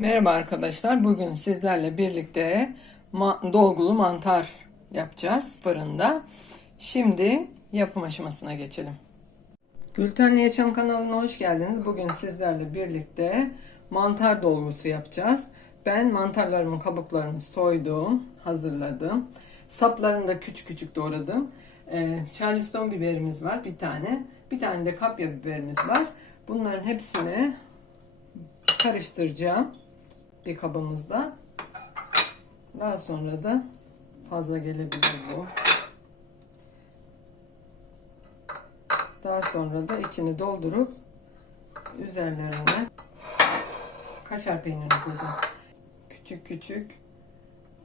Merhaba arkadaşlar. Bugün sizlerle birlikte ma- dolgulu mantar yapacağız fırında. Şimdi yapım aşamasına geçelim. Gültenli Yaşam kanalına hoş geldiniz. Bugün sizlerle birlikte mantar dolgusu yapacağız. Ben mantarlarımın kabuklarını soydum, hazırladım. Saplarını da küçük küçük doğradım. Ee, Charleston biberimiz var bir tane. Bir tane de kapya biberimiz var. Bunların hepsini karıştıracağım bir kabımızda. Daha sonra da fazla gelebilir bu. Daha sonra da içini doldurup üzerlerine kaşar peynirini koyacağız. Küçük küçük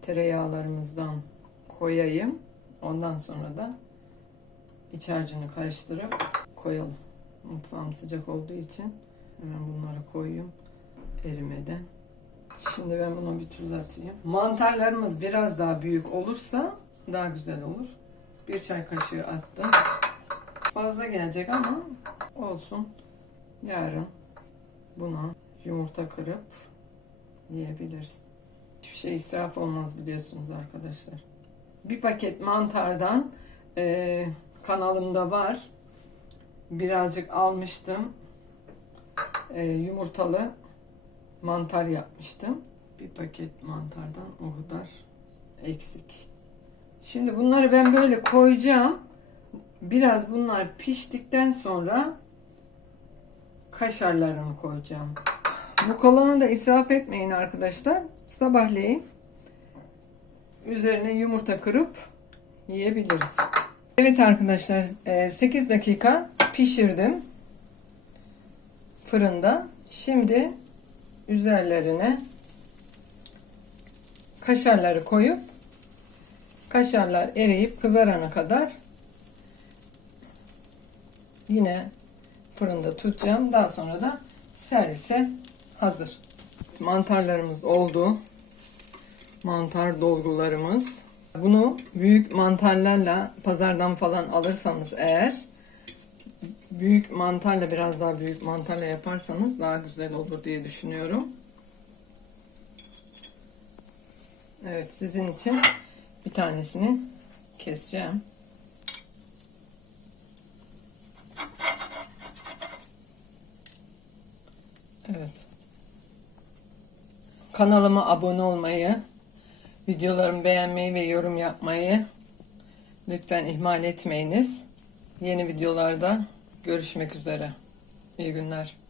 tereyağlarımızdan koyayım. Ondan sonra da iç harcını karıştırıp koyalım. Mutfağım sıcak olduğu için hemen bunları koyayım erimeden. Şimdi ben buna bir tuz atayım. Mantarlarımız biraz daha büyük olursa daha güzel olur. Bir çay kaşığı attım. Fazla gelecek ama olsun. Yarın buna yumurta kırıp yiyebiliriz. Hiçbir şey israf olmaz biliyorsunuz arkadaşlar. Bir paket mantardan eee, kanalımda var. Birazcık almıştım. Eee, yumurtalı mantar yapmıştım. Bir paket mantardan o kadar eksik. Şimdi bunları ben böyle koyacağım. Biraz bunlar piştikten sonra kaşarlarını koyacağım. Bu kalanı da israf etmeyin arkadaşlar. Sabahleyin üzerine yumurta kırıp yiyebiliriz. Evet arkadaşlar 8 dakika pişirdim fırında. Şimdi üzerlerine kaşarları koyup kaşarlar eriyip kızarana kadar yine fırında tutacağım. Daha sonra da servise hazır. Mantarlarımız oldu. Mantar dolgularımız. Bunu büyük mantarlarla pazardan falan alırsanız eğer büyük mantarla biraz daha büyük mantarla yaparsanız daha güzel olur diye düşünüyorum. Evet sizin için bir tanesini keseceğim. Evet. Kanalıma abone olmayı, videolarımı beğenmeyi ve yorum yapmayı lütfen ihmal etmeyiniz. Yeni videolarda görüşmek üzere. İyi günler.